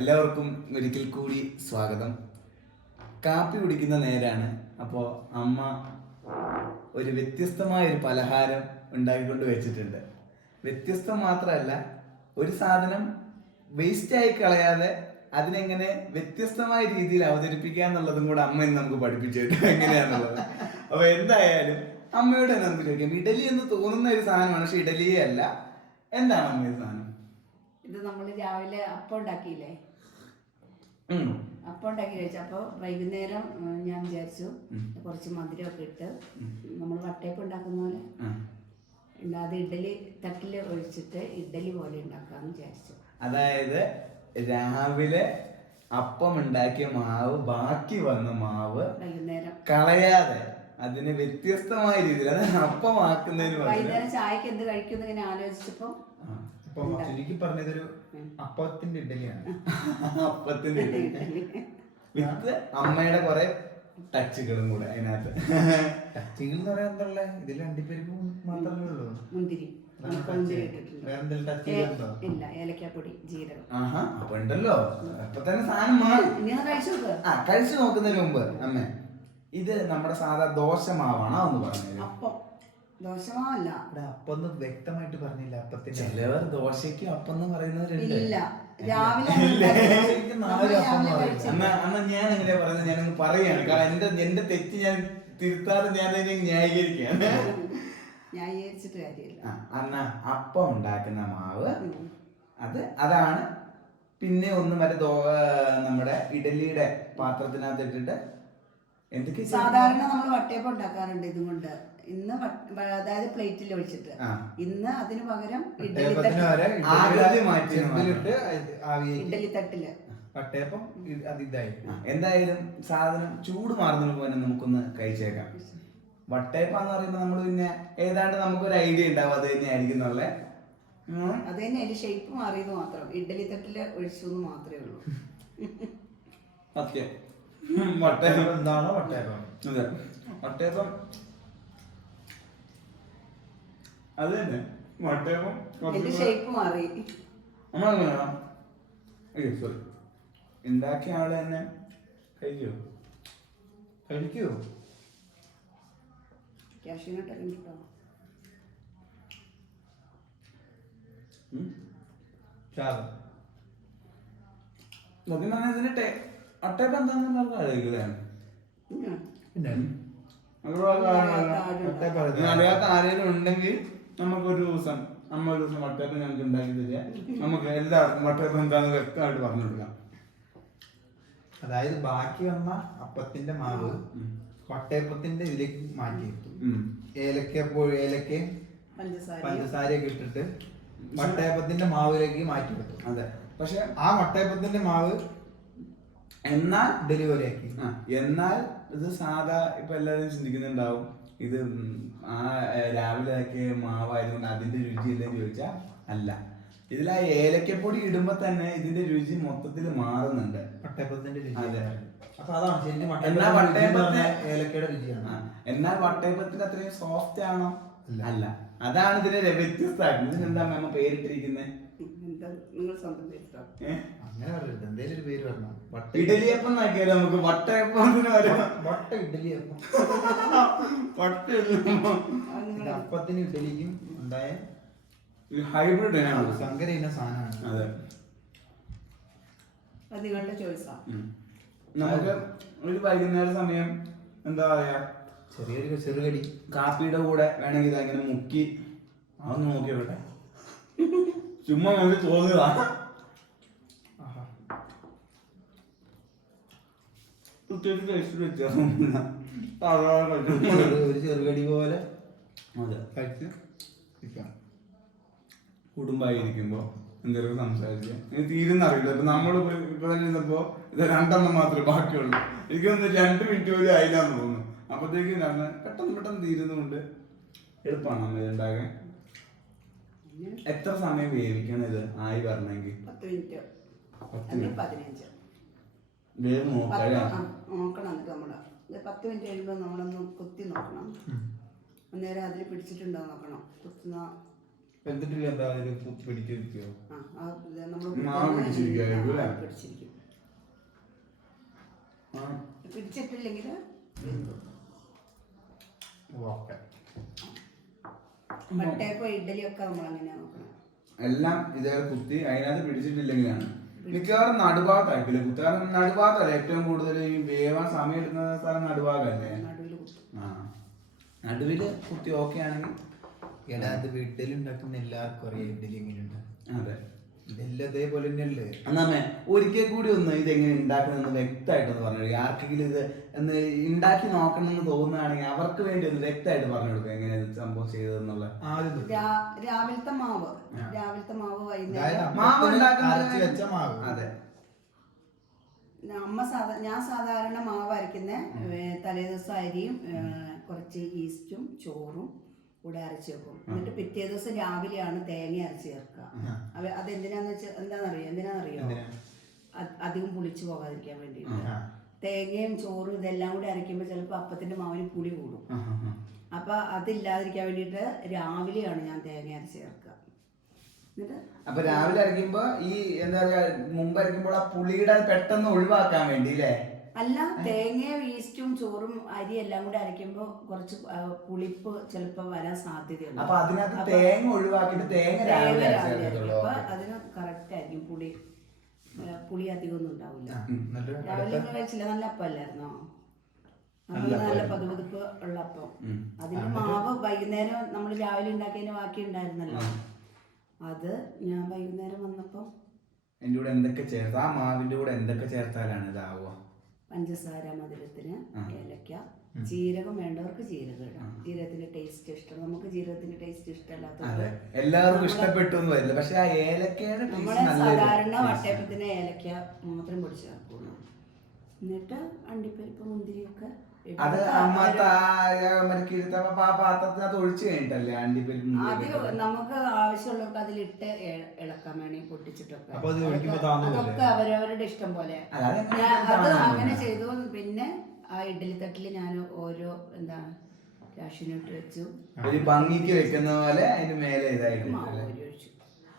എല്ലാവർക്കും ഒരിക്കൽ കൂടി സ്വാഗതം. കാപ്പി കുടിക്കുന്ന നേരാണ്. അപ്പോൾ അമ്മ ഒരു വ്യത്യസ്തമായ ഒരു പലഹാരം ഉണ്ടാക്കിക്കൊണ്ട് വെച്ചിട്ടുണ്ട്. വ്യത്യസ്തം മാത്രമല്ല ഒരു സാധനം വേസ്റ്റായി കളയാതെ അതിനെങ്ങനെ വ്യത്യസ്തമായ രീതിയിൽ അവതരിപ്പിക്കുക എന്നുള്ളതും കൂടെ അമ്മ ഇന്ന് നമുക്ക് പഠിപ്പിച്ചു തരും. എങ്ങനെയാണെന്നുള്ളത് അപ്പൊ എന്തായാലും അമ്മയോട് തന്നെ നമുക്ക് ചോദിക്കാം. ഇഡലി എന്ന് തോന്നുന്ന ഒരു സാധനമാണ് പക്ഷെ ഇഡലിയേ അല്ല. എന്താണ് അമ്മ സാധനം? ഇത് നമ്മൾ രാവിലെ അപ്പം ഉണ്ടാക്കിയില്ലേ. അപ്പം ഉണ്ടാക്കി കഴിച്ചു. അപ്പോൾ വൈകുന്നേരം ഞാൻ വിചാരിച്ചു കുറച്ച് മധുരമൊക്കെ ഇട്ട് നമ്മൾ വട്ടയപ്പം ഉണ്ടാക്കുന്ന പോലെ അല്ലാതെ അത് ഇഡലി തട്ടിൽ ഒഴിച്ചിട്ട് ഇഡലി പോലെ ഉണ്ടാക്കാന്ന് വിചാരിച്ചു. അതായത് രാവിലെ അപ്പം ഉണ്ടാക്കിയ മാവ് ബാക്കി വന്ന മാവ് വൈകുന്നേരം. കളയാതെ അതിന് വ്യത്യസ്തമായ രീതിയിൽ അപ്പം ആക്കുന്നതിന് വൈകുന്നേരം ചായക്ക് എന്ത് കഴിക്കുന്നു ഇങ്ങനെ ആലോചിച്ചപ്പോൾ ആ, അപ്പൊ ചുരുക്കി പറഞ്ഞതൊരു അപ്പത്തിന്റെ ഇഡലിയാണ്. അപ്പത്തിന്റെ വിത്ത് അമ്മയുടെ കുറെ ടച്ചുകളും കൂടെ അതിനകത്ത്. ടച്ചുകൾ എന്ന് പറയാൻ എന്താ ഉള്ളെ? ഇതിൽ രണ്ടുപേർക്കും മാത്രമേ ഉള്ളൂ. മുന്തിരി. അപ്പൊ ഉണ്ടല്ലോ. അപ്പൊ തന്നെ സാധനം കഴിച്ചു നോക്ക്. ആ കഴിച്ചു നോക്കുന്നതിന് മുമ്പ് അമ്മേ ഇത് നമ്മുടെ സാധാ ദോശ മാവാണോ എന്ന് പറഞ്ഞത് അപ്പം. ഇവിടെ അപ്പൊന്ന് വ്യക്തമായിട്ട് പറഞ്ഞില്ല അപ്പത്തിന്. ചിലവർ ദോശയ്ക്ക് അപ്പം എന്ന് പറയുന്നവരുണ്ട്. ഇല്ല. രാവിലെ. അമ്മ അമ്മ ഞാൻ എങ്ങനെയാ പറയുന്നത് ഞാനങ്ങ് പറയാണ്. കാരണം എന്റെ എന്റെ തെറ്റ് ഞാൻ തിരുത്താതെ ഞാൻ അതിനെ ന്യായീകരിക്കുകയാണ്. ഞാൻ വിചാരിച്ചിട്ട് കാര്യമില്ല. അന്ന അപ്പം ഉണ്ടാക്കുന്ന മാവ്. അത് അതാണ്. പിന്നെ ഒന്ന് മറ്റേ നമ്മുടെ ഇഡലിയുടെ പാത്രത്തിനകത്ത് ഇട്ടിട്ട് എന്തൊക്കെ സാധാരണ നമ്മൾ വട്ടയപ്പം ഉണ്ടാക്കാറുണ്ട് ഇതും കൊണ്ട്. ഇന്ന് അതായത് പ്ലേറ്റിൽ വെച്ചിട്ട്. ഇന്ന് അതിന് പകരം ഇഡലി തട്ടിൽ അത് ഇതായി. എന്തായാലും സാധനം ചൂട് മാറുന്നതിന് പോലെ നമുക്കൊന്ന് കഴിച്ചേക്കാം. വട്ടയപ്പം എന്ന് പറയുമ്പോൾ നമ്മൾ പിന്നെ ഏതാണ്ട് നമുക്കൊരു ഐഡിയ ഉണ്ടാവും അത് തന്നെ ആയിരിക്കും എന്നുള്ളത് അത് തന്നെ അതിന്റെ ഷേപ്പ് മാറിയത് മാത്രം. ഇഡലി തട്ടിൽ ഒഴിച്ചു എന്ന് മാത്രമേ ഉള്ളൂ. സത്യം. വട്ടയപ്പം. എന്താണോ വട്ടയപ്പം? അതെ. വട്ടയപ്പം അത് തന്നെ വട്ടയപ്പം ഷേപ്പ് മാറി. നമ്മളെങ്ങനെയാ? അയ്യോ സോറി ഉണ്ടാക്കിയ ആൾ തന്നെ കഴിക്കോ? കഴിക്കൂ? ക്യാഷിനോട്ടൊക്കെ കിട്ടോ ഉം. ചാറ്. സത്യം പറഞ്ഞാൽ ഇതിന്റെ ടേ വട്ടയപ്പം എന്താണെന്ന് എല്ലാവർക്കും അറിയില്ലേ പിന്നെ? അറിയാത്ത വട്ടയപ്പം അറിയാത്ത ആരെങ്കിലും ഉണ്ടെങ്കിൽ നമുക്കൊരു ദിവസം അമ്മ ഒരു ദിവസം വട്ടയപ്പം ഞങ്ങൾക്ക് ഉണ്ടാക്കി തരിക നമുക്ക് എല്ലാവർക്കും വട്ടയപ്പം എന്താണെന്ന് വ്യക്തമായിട്ട് പറഞ്ഞു കൊടുക്കാം. അതായത് ബാക്കി വന്ന അപ്പത്തിന്റെ മാവ്. വട്ടയപ്പത്തിന്റെ ഇതിലേക്ക് മാറ്റി. ഏലക്ക ഏലക്കയും പഞ്ചസാര. പഞ്ചസാരയൊക്കെ ഇട്ടിട്ട് വട്ടയപ്പത്തിന്റെ മാവിലേക്ക് മാറ്റി വെക്കും അതെ. പക്ഷെ ആ വട്ടയപ്പത്തിന്റെ മാവ് എന്നാൽ ഡെലിവറി ആക്കി. ആ, എന്നാൽ ഇത് സാധാ ഇപ്പൊ എല്ലാവരും ചിന്തിക്കുന്നുണ്ടാവും. ഇത് ആ രാവിലെയൊക്കെ മാവായതുകൊണ്ട് അതിന്റെ രുചി ഇല്ലെന്ന് ചോദിച്ചാൽ അല്ല. ഇതിൽ ആ ഏലക്കപ്പൊടി ഇടുമ്പോ തന്നെ ഇതിന്റെ രുചി മൊത്തത്തിൽ മാറുന്നുണ്ട്. വട്ടയപ്പത്തിന്റെ രുചി. അതെ. അപ്പൊ അതാണ് ശരിക്കും എന്നാ വട്ടയപ്പത്തിന്റെ വട്ടയപ്പത്തെ- ഏലക്കയുടെ രുചിയാണ്. എന്നാൽ വട്ടയപ്പത്തിന് അത്രയും സോഫ്റ്റ് ആണോ? അല്ല. അതാണ് ഇതിന്റെ വ്യത്യസ്തമാക്കുന്നത് ഇതിനെന്താ എന്താ പേരിട്ടിരിക്കുന്നത് നിങ്ങൾ സ്വന്തം പേരിട്ടോ? അങ്ങനെ പറയരുത് എന്തേലും ഒരു പേര് പറഞ്ഞ. വട്ട ഇഡലിയപ്പം എന്നാക്കിയാലോ നമുക്ക് വട്ടയപ്പത്തിന് വരാം വട്ട ഇഡലിയപ്പം വട്ട ഇത് അപ്പത്തിന് ഇഡലിക്കും ഉണ്ടായ ഹൈബ്രിഡ് ആണ്. സങ്കര ഇന സാധനമാണ്. അതെ. അത് നിങ്ങളുടെ ചോയ്സാ ഉം. നമുക്ക് ഒരു വൈകുന്നേര സമയം എന്താ പറയാ? ചെറിയൊരു ചെറുകടി. കാപ്പിയുടെ കൂടെ വേണമെങ്കിൽ ഇതങ്ങനെ മുക്കി. അതൊന്ന് നോക്കിയോട്ടെ. ചുമ്മാ നമുക്ക് തോന്നുക പ്രത്യേകിച്ച് ടേസ്റ്റ് വ്യത്യാസമൊന്നുമില്ല സാധാരണ കഴിക്കും. ഒരു- ചെറുകടി പോലെ അതെ. കഴിച്ച് ഇരിക്കാം. കുടുംബമായിരിക്കുമ്പോ എന്തെങ്കിലും സംസാരിക്കാം. എനിക്ക് തീരുന്ന അറിയില്ല. ഇപ്പൊ നമ്മൾ ഇപ്പൊ തന്നെ ഇരുന്നപ്പോ ഇത് രണ്ടെണ്ണം മാത്രമേ ബാക്കിയുള്ളൂ. എനിക്ക് തോന്നുന്നു രണ്ട് മിനിറ്റ് പോലും ആയില്ലാന്ന് തോന്നുന്നു. അപ്പത്തേക്കും രണ്ട് പെട്ടെന്ന് പെട്ടെന്ന് തീരുന്നുണ്ട് എളുപ്പമാണ് നമ്മൾ ഇതുണ്ടാകാൻ എത്ര സമയം വേവിക്കണം ഇത് ആയി പറഞ്ഞെങ്കിൽ പത്ത് മിനിറ്റ് പത്ത് വേവ് നോക്കാം ആ, നോക്കണം എന്നിട്ട് നമ്മൾ ഇത് പത്ത് മിനിറ്റ് കഴിയുമ്പോൾ നമ്മളൊന്ന് കുത്തി നോക്കണം. അന്നേരം അതിൽ പിടിച്ചിട്ടുണ്ടോ നോക്കണം. കുത്തുന്ന എന്നിട്ട് എന്താ അതിൽ കുത്തി പിടിച്ചിരിക്കോ. ആ, പിടിച്ചിരിക്കും. പിടിച്ചിട്ടില്ലെങ്കിൽ വട്ടയപ്പം ഇഡ്ഡലിയൊക്കെ നമ്മൾ അങ്ങനെയാണ് നോക്കണം? എല്ലാം ഇതേ കുത്തി അതിനകത്ത് പിടിച്ചിട്ടില്ലെങ്കിലാണ്. മിക്കവാറും നടുഭാഗത്തായിരിക്കില്ല കുത്തി കാരണം നടുഭാഗത്തല്ല. ഏറ്റവും കൂടുതൽ ഈ വേവാൻ സമയം എടുക്കുന്ന സ്ഥലം നടുഭാഗമല്ലേ? ആ. നടുവിൽ കുത്തി ഓക്കെ ആണെങ്കിൽ എടാ അത് വീട്ടിൽ എല്ലാവർക്കും അറിയാം ഇഡ്ഡലി എങ്ങനെയുണ്ട്? അതെ. ഇതെല്ലാം അതേപോലെ തന്നെയല്ലേ? എന്നാമേ ഒരിക്കൽ കൂടി ഒന്ന് ഇത് എങ്ങനെ ഉണ്ടാക്കണമെന്ന് വ്യക്തമായിട്ടൊന്ന് പറഞ്ഞു ആർക്കെങ്കിലും ഇത് ഒന്ന് ഉണ്ടാക്കി നോക്കണം എന്ന് തോന്നുകയാണെങ്കിൽ അവർക്ക് വേണ്ടി ഒന്ന് വ്യക്തമായിട്ട് പറഞ്ഞു കൊടുക്കുക എങ്ങനെ സംഭവം ചെയ്തതെന്നുള്ള രാവിലത്തെ മാവ്. രാവിലത്തെ മാവ് വൈകുന്നേരം. വെച്ച മാവ്. അതെ. അമ്മ സാധാ ഞാൻ സാധാരണ മാവ് അരയ്ക്കുന്ന. തലേദിവസം അരിയും കുറച്ച് ഈസ്റ്റും ചോറും കൂടെ അരച്ച് വെക്കും. എന്നിട്ട് പിറ്റേ ദിവസം രാവിലെയാണ് തേങ്ങ അരച്ച് ചേർക്കുക. അവ അതെന്തിനാന്ന് വെച്ചാൽ എന്താണെന്നറിയോ എന്തിനാണെന്നറിയോ അധികം പുളിച്ചു പോകാതിരിക്കാൻ വേണ്ടിയിട്ട്. തേങ്ങയും ചോറും ഇതെല്ലാം കൂടി അരയ്ക്കുമ്പോൾ ചിലപ്പോൾ അപ്പത്തിന്റെ മാവിന് പുളി കൂടും. അപ്പൊ അതില്ലാതിരിക്കാൻ വേണ്ടിയിട്ട് രാവിലെയാണ് ഞാൻ തേങ്ങ അരച്ച് ചേർക്കുക. എന്നിട്ട് അപ്പൊ രാവിലെ അരയ്ക്കുമ്പോ ഈ എന്താ പറയാ മുമ്പ് അരയ്ക്കുമ്പോൾ ആ പുളിയുടെ പെട്ടെന്ന് ഒഴിവാക്കാൻ വേണ്ടി അല്ലേ? അല്ല തേങ്ങയും ഈസ്റ്റും ചോറും അരി എല്ലാം കൂടി അരയ്ക്കുമ്പോൾ കുറച്ച് പുളിപ്പ് ചിലപ്പോൾ വരാൻ സാധ്യതയുണ്ട്. അപ്പൊ അതിനകത്ത് തേങ്ങ ഒഴിവാക്കിയിട്ട് തേങ്ങ രാവിലെ. അപ്പൊ അതിന് കറക്റ്റ് ആയിരിക്കും. പുളി പുളി അധികം ഒന്നും ഉണ്ടാവില്ല. രാവിലെ ഒന്നും കഴിച്ചില്ല. നല്ല അപ്പല്ലായിരുന്നോ? നല്ല പതുപതുപ്പ് ഉള്ള അപ്പം. അതിന്റെ മാവ് വൈകുന്നേരം നമ്മൾ രാവിലെ ഉണ്ടാക്കിയതിന് ബാക്കി ഉണ്ടായിരുന്നല്ലോ. അത് ഞാൻ വൈകുന്നേരം വന്നപ്പോ എന്റെ കൂടെ എന്തൊക്കെ ചേർത്ത് ആ മാവിന്റെ കൂടെ എന്തൊക്കെ ചേർത്താലാണ് ഇതാവുക? പഞ്ചസാര മധുരത്തിന് ഏലക്ക ജീരകം വേണ്ടവർക്ക് ജീരകം ഇടാം. ജീരകത്തിന്റെ ടേസ്റ്റ് ഇഷ്ടം. നമുക്ക് ജീരകത്തിന്റെ ടേസ്റ്റ് ഇഷ്ടമല്ലാത്ത ഇഷ്ടമല്ലാത്തത് എല്ലാവർക്കും ഇഷ്ടപ്പെട്ടു പക്ഷെ ആ ഏലക്കയുടെ നമ്മളെ സാധാരണ വട്ടയപ്പത്തിന് ഏലക്ക മാത്രം പൊടിച്ചു ചേർക്കുള്ളൂ. എന്നിട്ട് അണ്ടിപ്പരിപ്പ് മുന്തിരിയൊക്കെ അത് അമ്മ ആ പാത്രത്തിനകത്ത് ഒഴിച്ചു കഴിഞ്ഞിട്ടല്ലേ അണ്ടിപ്പരിപ്പ് അത് നമുക്ക് ആവശ്യമുള്ളവർക്ക് അതിലിട്ട് ഇളക്കാൻ വേണേ പൊട്ടിച്ചിട്ടൊക്കെ. അതൊക്കെ- അവരവരുടെ ഇഷ്ടം പോലെ. അത് അങ്ങനെ ചെയ്തു. പിന്നെ ആ ഇഡ്ഡലി തട്ടിൽ ഞാൻ ഓരോ എന്താണ് രാഷിനിട്ട് വെച്ചു. ഒരു ഭംഗിക്ക് വെക്കുന്ന പോലെ അതിന്റെ മേലെ ഇതായിട്ട്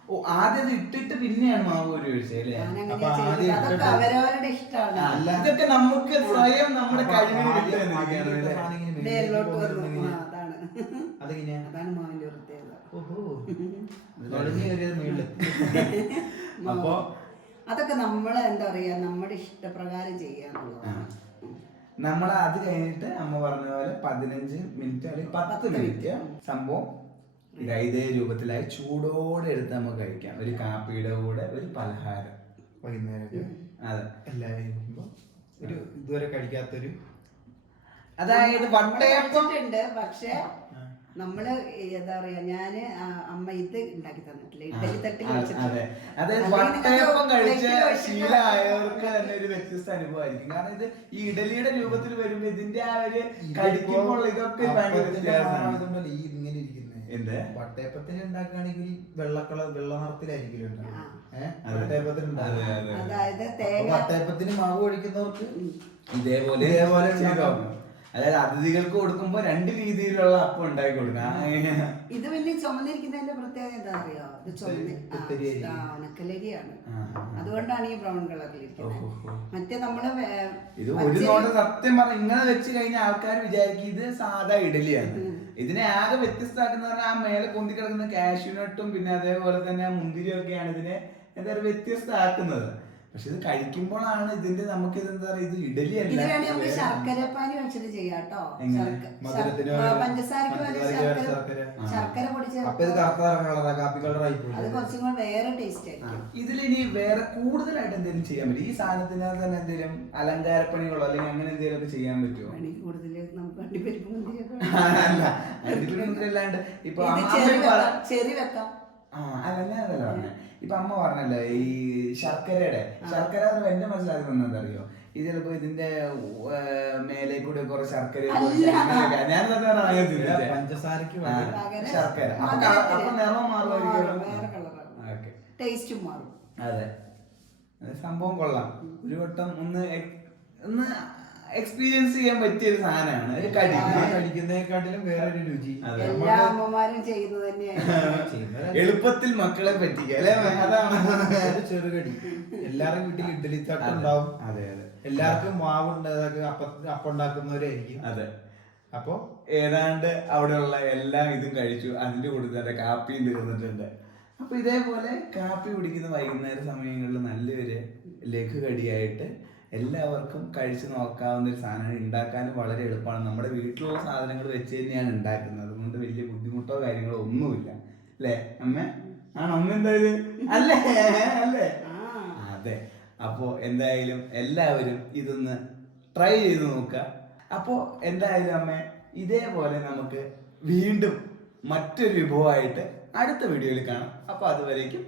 ഓ ആദ്യം ഇട്ടിട്ട് പിന്നെയാണ് മാവ് ഒരു ഒഴിച്ചല്ലേ അപ്പൊ ആദ്യം അതൊക്കെ ഇട്ടിട്ട് അവരവരുടെ ഇഷ്ടമാണ് അല്ല ഇതൊക്കെ നമുക്ക് സ്വയം നമ്മുടെ അപ്പൊ കഴിവിന് അതാണ്. അതെങ്ങനെയാ? അതാണ് മാവിന്റെ പ്രത്യേകത ഓഹോ. അപ്പൊ അതൊക്കെ നമ്മൾ എന്താ പറയാ നമ്മുടെ ഇഷ്ടപ്രകാരം ചെയ്യാന്നുള്ളതാണ് നമ്മൾ അത് കഴിഞ്ഞിട്ട് അമ്മ പറഞ്ഞ പോലെ പതിനഞ്ച് മിനിറ്റ് അല്ലെങ്കിൽ പത്ത് മിനിറ്റ്. സംഭവം ഇതാ ഇതേ രൂപത്തിലായി ചൂടോടെ എടുത്ത് നമുക്ക് കഴിക്കാം. ഒരു കാപ്പിയുടെ കൂടെ ഒരു പലഹാരം. വൈകുന്നേരം അതെ. എല്ലാവരും ഒരു ഇതുവരെ കഴിക്കാത്തൊരു അതായത് വട്ടയപ്പം ഉണ്ട് പക്ഷെ നമ്മൾ എന്താ പറയാ ഞാൻ അമ്മ ഇത് ഉണ്ടാക്കി തന്നിട്ടില്ല. ഇഡലി തട്ടി അതെ കഴിച്ചിട്ടുണ്ട് അതായത് വട്ടയപ്പം കഴിച്ച ശീലമായവർക്ക് തന്നെ ഒരു വ്യത്യസ്ത അനുഭവമായിരിക്കും. കാരണം ഇത് ഈ ഇഡലിയുടെ രൂപത്തിൽ വരുമ്പോ ഇതിന്റെ ആ ഒരു കടിക്കുമ്പോൾ ഇതൊക്കെ ഭയങ്കര വ്യത്യാസമാണ്. ഈ ഇങ്ങനെ ഇരിക്കുന്നത് എന്ത്? വട്ടയപ്പത്തിന് ഉണ്ടാക്കുകയാണെങ്കിൽ വെള്ളക്കള കളർ വെള്ള നിറത്തിലായിരിക്കും വട്ടയപ്പത്തിന് വട്ടയപ്പത്തിന് മാവ് ഒഴിക്കുന്നവർക്ക് ഇതേപോലെ ഇതേപോലെ. അതായത് അതിഥികൾക്ക് കൊടുക്കുമ്പോ രണ്ട് രീതിയിലുള്ള അപ്പം ഉണ്ടാക്കി കൊടുക്കാം ഇത് വലിയ ചുമന്നിരിക്കുന്നതിന്റെ പ്രത്യേകത എന്താ അറിയോ ഇത് ചുമന്ന്. ഉണക്കലരിയാണ്. അതുകൊണ്ടാണ് ഈ ബ്രൗൺ കളറിലിരിക്കുന്നത്. മറ്റേ നമ്മൾ ഇത് ഒരു നോട്ട് സത്യം പറഞ്ഞ ഇങ്ങനെ വെച്ച് കഴിഞ്ഞ ആൾക്കാർ വിചാരിക്കും ഇത് സാധാ ഇഡലിയാണ്. ഇതിനെ ആകെ വ്യത്യസ്തമാക്കുന്ന പറഞ്ഞാൽ ആ മേലെ പൊന്തി കിടക്കുന്ന കാഷ്യൂനട്ടും പിന്നെ അതേപോലെ തന്നെ മുന്തിരിയൊക്കെയാണ് ഇതിനെ എന്താ പറയുക വ്യത്യസ്തമാക്കുന്നത്. പക്ഷെ ഇത് കഴിക്കുമ്പോഴാണ് ഇതിന്റെ നമുക്ക് ഇത് എന്താ പറയുക ഇത് ഇഡലി അല്ല വേണേ നമുക്ക് ശർക്കരപ്പാനി വെച്ചിട്ട് ചെയ്യാട്ടോ? മധുരത്തിന് പഞ്ചസാരക്ക് ശർക്കര അപ്പൊ ഇത് ചേർത്ത് കറുത്ത കളറാ കാപ്പി കളറായി അത് കുറച്ചും കൂടെ വേറെ ടേസ്റ്റ് ആയിരിക്കും. ഇതിലിനി വേറെ കൂടുതലായിട്ട് എന്തെങ്കിലും ചെയ്യാൻ പറ്റും? ഈ സാധനത്തിനകത്ത് തന്നെ എന്തെങ്കിലും അലങ്കാരപ്പണികളോ അല്ലെങ്കിൽ അങ്ങനെ എന്തെങ്കിലും ഒക്കെ ചെയ്യാൻ പറ്റുമോ കൂടുതൽ നമുക്ക് മുന്തിരിയൊക്കെ അല്ല അല്ലാണ്ട് ഇപ്പൊ ഇത് അമ്മ ചെറി അമ്മ പറ- വെക്കാം ചെറി വെക്കാം. ആ അതല്ല അതല്ല പറഞ്ഞെ. ഇപ്പൊ അമ്മ പറഞ്ഞല്ലോ ഈ ശർക്കരയുടെ ശർക്കര എന്ന് എന്റെ മനസ്സിലാക്കുന്നത് അറിയോ ഇത് ചിലപ്പോ ഇതിന്റെ മേലെ കൂടെ കുറെ ശർക്കര. ഞാൻ പഞ്ചസാരക്ക് ശർക്കര. അപ്പൊ നിറം മാറുമായിരിക്കും മാറും. അതെ. സംഭവം കൊള്ളാം. ഒരു വട്ടം ഒന്ന് ഒന്ന് എക്സ്പീരിയൻസ് ചെയ്യാൻ പറ്റിയ ഒരു സാധനമാണ്. കടിക്കുന്നതിനെക്കാട്ടിലും കടി. ഒരു വേറൊരു രുചി. അതെ. എല്ലാ അമ്മമാരും ചെയ്യുന്നത് തന്നെയാണ്. എളുപ്പത്തിൽ മക്കളെ പറ്റിക്കുക അല്ലേ? അതാണ്. ചെറുകടി. എല്ലാവരും വീട്ടിൽ ഇഡ്ഡലി തട്ട് ഉണ്ടാവും. അതെ. അതെ എല്ലാവർക്കും മാവുണ്ട് അതൊക്കെ അപ്പ അപ്പം ഉണ്ടാക്കുന്നവരായിരിക്കും അതെ. അപ്പൊ? ഏതാണ്ട് അവിടെയുള്ള എല്ലാ ഇതും കഴിച്ചു. അതിന്റെ കൂടെ തന്നെ കാപ്പിയും തീർന്നിട്ടുണ്ട് അപ്പൊ ഇതേപോലെ കാപ്പി കുടിക്കുന്ന വൈകുന്നേര സമയങ്ങളിൽ നല്ലൊരു ലഘുകടിയായിട്ട് എല്ലാവർക്കും കഴിച്ചു നോക്കാവുന്ന ഒരു സാധനം ഉണ്ടാക്കാനും വളരെ എളുപ്പമാണ്. നമ്മുടെ വീട്ടിലുള്ള സാധനങ്ങൾ വെച്ച് തന്നെയാണ് ഉണ്ടാക്കുന്നത്. അതുകൊണ്ട് വലിയ ബുദ്ധിമുട്ടോ കാര്യങ്ങളോ ഒന്നുമില്ല. അല്ലേ അമ്മ? ആണോ? അമ്മ എന്തായാലും അല്ലേ? അല്ലേ? അതെ. അപ്പോൾ എന്തായാലും എല്ലാവരും ഇതൊന്ന് ട്രൈ ചെയ്ത് നോക്കുക. അപ്പോൾ എന്തായാലും അമ്മ ഇതേപോലെ നമുക്ക് വീണ്ടും മറ്റൊരു വിഭവമായിട്ട് അടുത്ത വീഡിയോയിൽ കാണാം. അപ്പോൾ അതുവരേക്കും